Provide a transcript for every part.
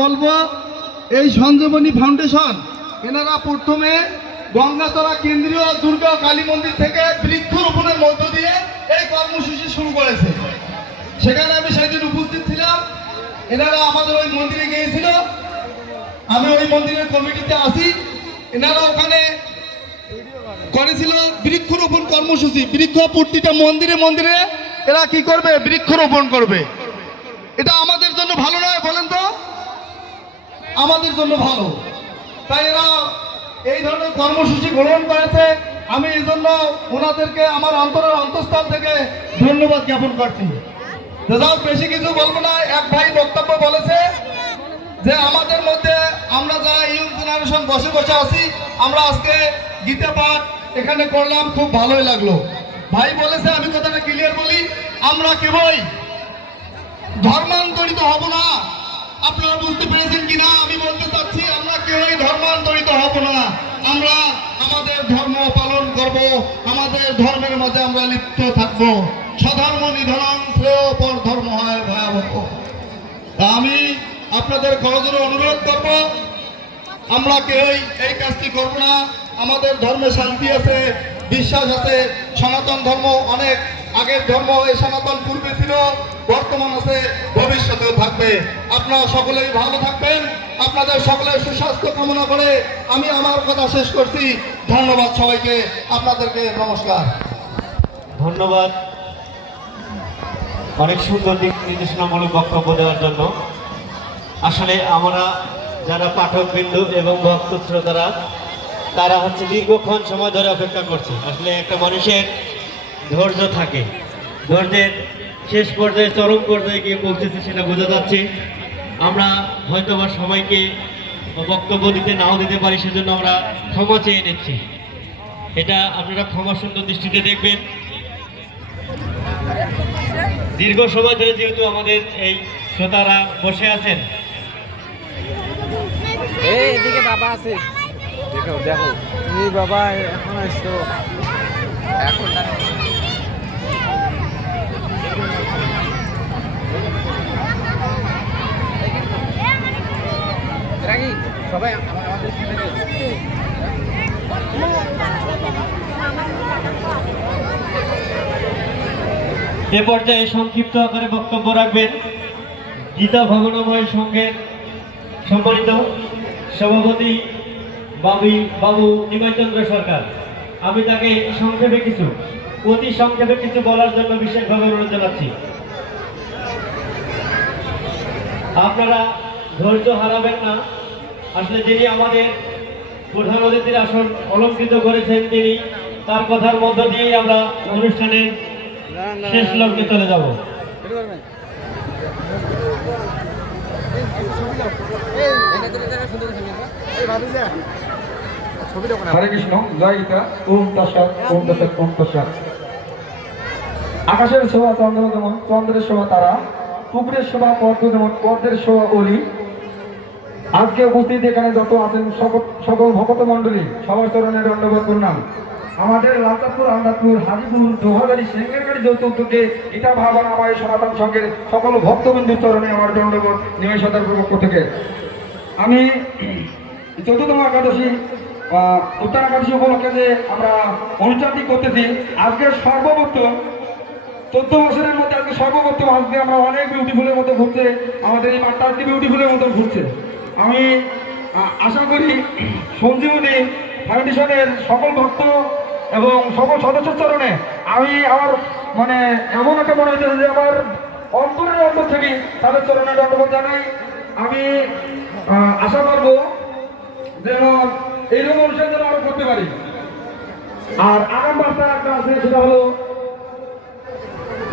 বলবো এই সঞ্জীবনী ফাউন্ডেশন এনারা প্রথমে গঙ্গাতলা কেন্দ্রীয় দুর্গা কালী মন্দির থেকে বৃক্ষরোপণের মধ্য দিয়ে এই কর্মসূচি শুরু করেছে। সেখানে আমি সেদিন উপস্থিত ছিলাম। এনারা আমাদের ওই মন্দিরে গিয়েছিল, আমি ওই মন্দিরের কমিটিতে আছি। এনারা ওখানে করেছিল বৃক্ষরোপণ কর্মসূচি। বৃক্ষ প্রতিটা মন্দিরে মন্দিরে এরা কি করবে? বৃক্ষরোপণ করবে। এটা আমাদের জন্য ভালো নয় বলেন তো? আমাদের জন্য ভালো। তাই এরা এই ধরনের কর্মসূচি গ্রহণ করেছে। আমি এই জন্য ওনাদেরকে আমার অন্তরের অন্তঃস্থল থেকে ধন্যবাদ জ্ঞাপন করছি। বেশি কিছু বলবো না। এক ভাই বক্তব্য বলেছে যে আমাদের মধ্যে আমরা যারা ইয়ং জেনারেশন বসে বসে আছি, আমরা আজকে গীতা পাঠ এখানে করলাম, খুব ভালোই লাগলো। ভাই বলেছে, আমি কথাটা ক্লিয়ার বলি, আমরা কেবলই ধর্মান্তরিত হব না। আপনারা বুঝতে পেরেছেন কিনা আমি বলতে চাচ্ছি, আমরা কেউই ধর্মান্তরিত হব না। আমরা আমাদের ধর্ম পালন করব, আমাদের ধর্মের মাঝে আমরা লিপ্ত থাকব। স্বধর্ম নিধনং শ্রেয় পর ধর্ম হয় ভয়াবহ। আমি আপনাদের করজোরে অনুরোধ করব, আমরা কেউই এই কাজটি করব না। আমাদের ধর্মে শান্তি আছে, বিশ্বাস আছে। সনাতন ধর্ম অনেক আগের ধর্ম, এই সনাতন পূর্বে ছিল, বর্তমান আছে, ভবিষ্যতেও থাকবে। আপনারা সকলেই ভালো থাকবেন। আপনাদের সকলের সুস্বাস্থ্য কামনা করে আমি আমার কথা শেষ করছি। ধন্যবাদ সবাইকে, আপনাদেরকে নমস্কার। ধন্যবাদ অনেক সুন্দর দিক নির্দেশনামূলক বক্তব্য দেওয়ার জন্য। আসলে আমরা যারা পাঠকবৃন্দ এবং ভক্ত শ্রোতারা, তারা হচ্ছে দীর্ঘক্ষণ সময় ধরে অপেক্ষা করছে। আসলে একটা মানুষের ধৈর্য থাকে, ধৈর্যের শেষ পর্যায়ে চরম পর্যায়ে গিয়ে পৌঁছেছে সেটা বোঝা যাচ্ছে। আমরা হয়তো বা সবাইকে বক্তব্য দিতে নাও দিতে পারি, সেজন্য আমরা ক্ষমা চেয়ে নিচ্ছি। এটা আপনারা ক্ষমা সুন্দর দৃষ্টিতে দেখবেন। দীর্ঘ সময় ধরে যেহেতু আমাদের এই শ্রোতারা বসে আছেন, এদিকে বাবা আছে, দেখো দেখো এই বাবা এখন আসতো এখন সবাই আমাদের এ পর্যায়ে সংক্ষিপ্ত আকারে বক্তব্য রাখবেন গীতা ভবনময় সংঘের সম্মানিত সভাপতি বাবু নিমাইচন্দ্র সরকার। আমি তাকে অতি সংক্ষেপে কিছু বলার জন্য বিশেষভাবে অনুরোধ জানাচ্ছি। আপনারা ধৈর্য হারাবেন না। আসলে যিনি আমাদের প্রধান অতিথির আসন অলঙ্কৃত করেছেন, তিনি তার কথার মধ্য দিয়েই আমরা অনুষ্ঠানের শেষ লগ্নে চলে যাব। হরে কৃষ্ণ, জয় গীতা। ওম তৎসৎ, ওম তৎসৎ, ওম তৎসৎ। আকাশের শোভা চন্দ্র যেমন, চন্দ্রের শোভা তারা, পুকুরের শোভা পদ্ম যেমন, পদ্মের শোভা অলি। আজকে উপস্থিত এখানে যত আছেন সকল ভক্ত মন্ডলী, সবার চরণে দণ্ডবোধ প্রণাম। আমাদের লালচাঁদপুর, আহমদপুর, হাজিপুর, দোহাগাড়ি, সেঙ্গেরগাড়ি যৌথ উদ্যোগে গীতা ভাবনাময় সনাতন সংঘের সকল ভক্তবিন্দুর চরণে আমার দণ্ডবোধ নিমাই সরকারের পক্ষ থেকে। আমি 14তম একাদশী উত্তর একাদশী উপলক্ষে যে আমরা অনুষ্ঠানটি করতেছি, আজকে সর্বপ্রথম 14 বছরের মধ্যে আজকে সর্বপ্রথম আজকে আমরা অনেক বিউটিফুলের মতো ঘুরছে, আমাদের এই মাঠটা আজকে বিউটিফুলের মতো ঘুরছে। আমি আশা করি সঞ্জীবনী ফাউন্ডেশনের সকল ভক্ত এবং সকল সদস্যের চরণে আমি আমার এমন একটা মনে হয়েছে যে আমার অন্তরের অন্তর থেকে তাদের চরণে দণ্ডবোধ জানাই। আমি আশা করবো যেন এইরকম অনুষ্ঠান যেন আরো করতে পারি। আর আগাম বার্তা একটা আছে, সেটা হলো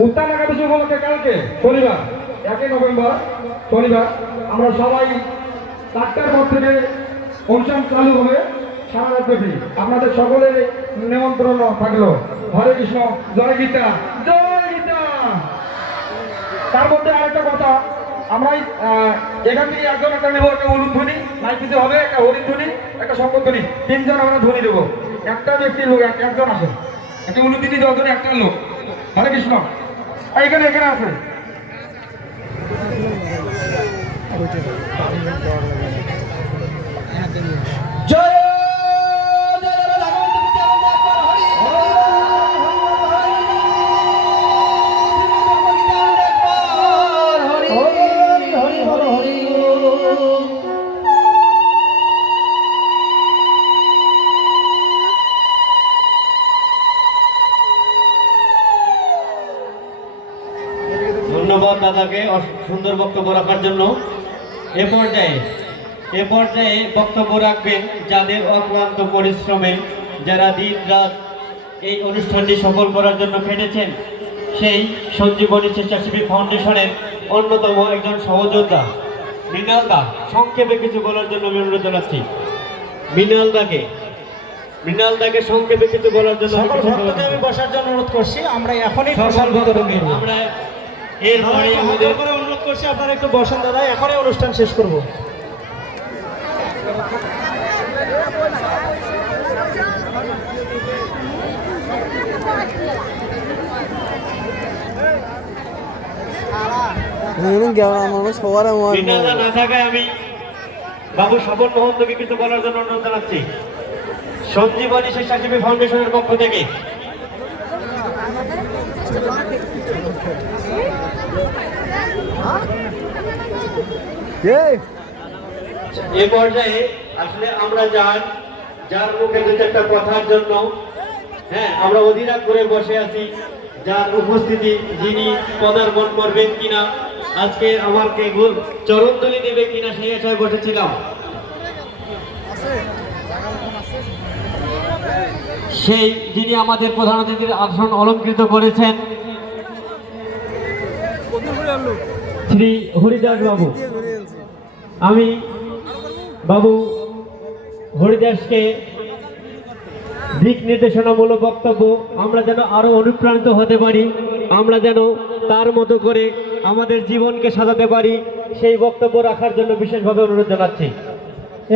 উত্তর একাদশী উপলক্ষে কালকে শনিবার 1 নভেম্বর শনিবার আমরা সবাই 4টার পর থেকে অনুষ্ঠান চালু হবে সারা রাতব্যাপী। আপনাদের সকলের নিমন্ত্রণ থাকলো। হরে কৃষ্ণ, জয় গীতা, জয় গীতা। তার মধ্যে আরেকটা কথা, আমরা এখান থেকে একজন একটা নেবো, একটা উলুধ্বনি মাইকিতে হবে, একটা হরিধ্বনি, একটা শঙ্করধ্বনি, 3জন আমরা ধ্বনি দেবো। একটা ব্যক্তির লোক একজন আসে, একটা উলুধ্বনি দেওয়ার জন্য একটা লোক। হরে কৃষ্ণ। এখানে আছে জয় জয় রাঘবেন্দ্র প্রতি আনন্দ একবার হরি হরি হরি হরি হরি। ধন্যবাদ দাদাকে সুন্দর বক্তব্য রাখার জন্য। এ পর্যায়ে বক্তব্য রাখবেন যাদের অক্লান্ত পরিশ্রমে, যারা দিন রাত এই অনুষ্ঠানটি সফল করার জন্য খেটেছেন, সেই সঞ্জীবনী স্বেচ্ছাসেবী ফাউন্ডেশনের অন্যতম একজন সহযোদ্ধা মৃণাল দা। সংক্ষেপে কিছু বলার জন্য আমি অনুরোধ জানাচ্ছি মৃণাল দাকে সংক্ষেপে কিছু বলার জন্য সকল ভক্তকে আমি বসার জন্য অনুরোধ করছি। আমরা এখনই প্রসাদ বিতরণ করব। আমরা এরপরে আমাদের করে অনুরোধ করছি আপনারা একটু বসেন দাদা, এখনই অনুষ্ঠান শেষ করব। সবার মৃণাল দা না থাকায় আমি বাবু স্বপন মহন্তকে কিছু বলার জন্য অনুরোধ জানাচ্ছি সঞ্জীবনী স্বেচ্ছাসেবী ফাউন্ডেশনের পক্ষ থেকে। এ পর্যায়ে আসলে আমরা যার মুখে দু চারটা কথার জন্য আমরা অধীরা করে বসে আছি, যার উপস্থিতি যিনি পদার্পণ করবেন কিনা, আজকে আমাকে চরণধুলি দেবে কিনা সেই আশায় বসেছিলাম। সেই যিনি আমাদের প্রধান অতিথির আসন অলঙ্কৃত করেছেন শ্রী হরিদাস বাবু। আমি বাবু হরিদাসকে দিক নির্দেশনামূলক বক্তব্য আমরা যেন আরো অনুপ্রাণিত হতে পারি, আমরা যেন তার মতো করে আমাদের জীবনকে সাজাতে পারি, সেই বক্তব্য রাখার জন্য বিশেষভাবে অনুরোধ জানাচ্ছি।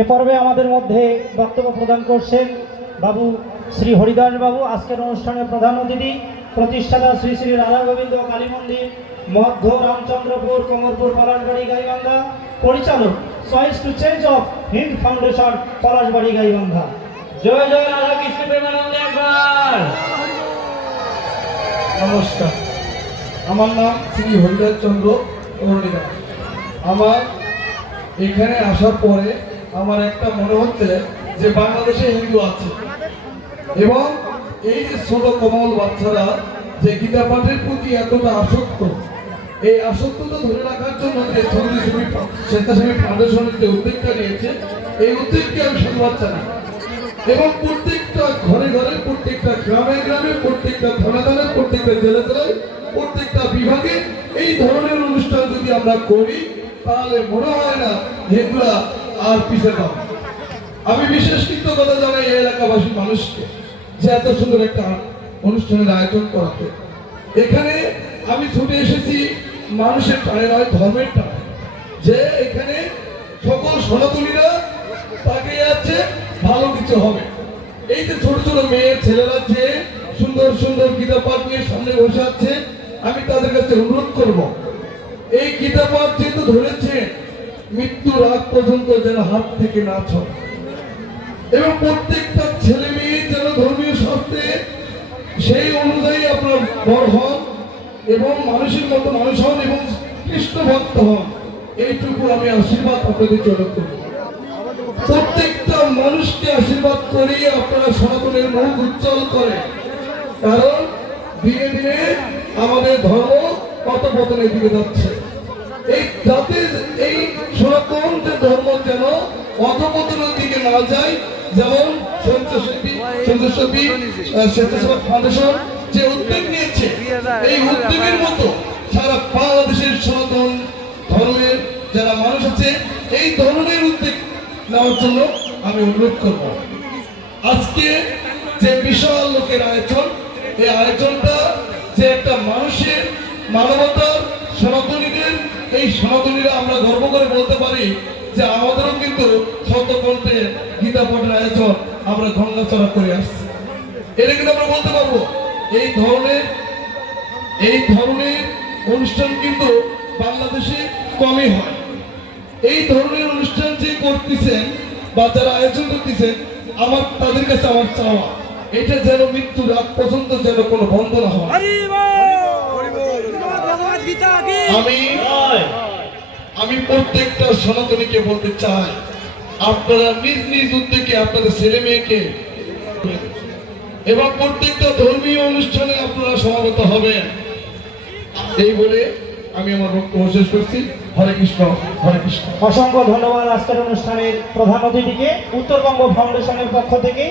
এ পর্বে আমাদের মধ্যে বক্তব্য প্রদান করছেন বাবু শ্রী হরিদাস বাবু। আজকের অনুষ্ঠানের প্রধান অতিথি প্রতিষ্ঠাতা শ্রী শ্রী রাধা গোবিন্দ কালী মন্দির, মধ্য রামচন্দ্রপুর, কমরপুর, পলাশবাড়ি, গাইবান্ধা। পরিচালক choice to change of Hind foundation, Palashbari, Gaibandha. জয় জয় রাধা কৃষ্ণ প্রেমানন্দে একবার। নমস্কার, আমার নাম শ্রী হরিদাস চন্দ্র অরুণিদা। আমার এখানে আসার পরে আমার একটা মনে হচ্ছে যে বাংলাদেশে হিন্দু আছে, এবং এই যে ছোট কোমল বাচ্চারা যে গীতা পাঠের প্রতি এতটা আসক্ত, এই আসক্ততা ধরে রাখার জন্য যে স্বেচ্ছাসেবী ফাউন্ডেশনের যে উদ্যোগটা নিয়েছে, এই উদ্যোগকে আমি সাধুবাদ জানাই। এবং প্রত্যেকটা ঘরে ঘরে, প্রত্যেকটা গ্রামে গ্রামে, প্রত্যেকটা থানা থানায়, প্রত্যেকটা জেলা জেলায়, প্রত্যেকটা বিভাগে এই ধরনের অনুষ্ঠান যদি আমরা করি, তাহলে মনে হয় না হিন্দুরা আর পিছিয়ে পাবো। আমি বিশেষ কৃতজ্ঞতা জানাই এই এলাকাবাসী মানুষকে যে এত সুন্দর একটা অনুষ্ঠানের আয়োজন করাতে। এখানে আমি ছুটে এসেছি মানুষের টানে নয়, ধর্মের টানে, যে এখানে সকল সনাতনীরা তাকে যাচ্ছে ভালো কিছু হবে। এই যে ছোট ছোট মেয়ে ছেলেরা যে সুন্দর সুন্দর গীতা পাঠ নিয়ে সামনে বসে আছে, আমি তাদের কাছে অনুরোধ করব, এই গীতা পাঠ যেহেতু ধরেছে, মৃত্যুর আগ পর্যন্ত যেন হাত থেকে না ছড়ে, এবং প্রত্যেকটা ছেলে মেয়ে যেন ধর্মীয় শাস্ত্রে সেই অনুযায়ী আপনার বড় হন এবং মানুষের মতো মানুষ হন এবং কৃষ্ণ ভক্ত হন। এইটুকু আমি আশীর্বাদ আপনাদের জন্য করব। প্রত্যেকটা মানুষকে আশীর্বাদ করি আপনারা সনাতনের মুখ উজ্জ্বল করে, কারণ দিনে দিনে আমাদের ধর্ম পতনের দিকে যাচ্ছে। এই যাতে এই সনাতন যে ধর্ম যেন অধপতনের দিকে না যায়, যেমন স্বেচ্ছাসেবী ফাউন্ডেশন যে উদ্যোগ নিয়েছে, এই উদ্যোগের মতো সারা বাংলাদেশের সনাতন ধর্মের যারা মানুষ আছে এই ধরনের উদ্যোগ নেওয়ার জন্য আমি অনুরোধ করব। আজকে যে বিশাল লোকের আয়োজন, এই আয়োজনটা যে একটা মানুষের মানবতার সনাতনীদের, এই সনাতনীরা আমরা গর্ব করে বলতে পারি যে আমাদেরও কিন্তু শতকণ্ঠে গীতা পাঠের আয়োজন আমরা গঙ্গাচড়া করে আসছি। এটা কিন্তু আমরা বলতে পারবো। এই ধরনের অনুষ্ঠান কিন্তু বাংলাদেশে কমই হয়। এই ধরনের অনুষ্ঠান যে করতেছেন বা যারা আয়োজন করতেছেন, আমার তাদের কাছে আমার চাওয়া এটা যেন মৃত্যুর রাত পর্যন্ত যেন কোনো বন্ধ না হয়। আমি প্রত্যেকটা সনাতনীকে বলতে চাই, আপনারা নিজ নিজ উদ্যোগে আপনাদের ছেলে মেয়েকে এবং প্রত্যেকটা ধর্মীয় অনুষ্ঠানে আপনারা সমাগত হবেন। এই বলে আমি আমার বক্তব্য শেষ করছি। হরে কৃষ্ণ, হরে কৃষ্ণ। অসংখ্য ধন্যবাদ আজকের অনুষ্ঠানের প্রধান অতিথিকে উত্তরবঙ্গ ফাউন্ডেশনের পক্ষ থেকে।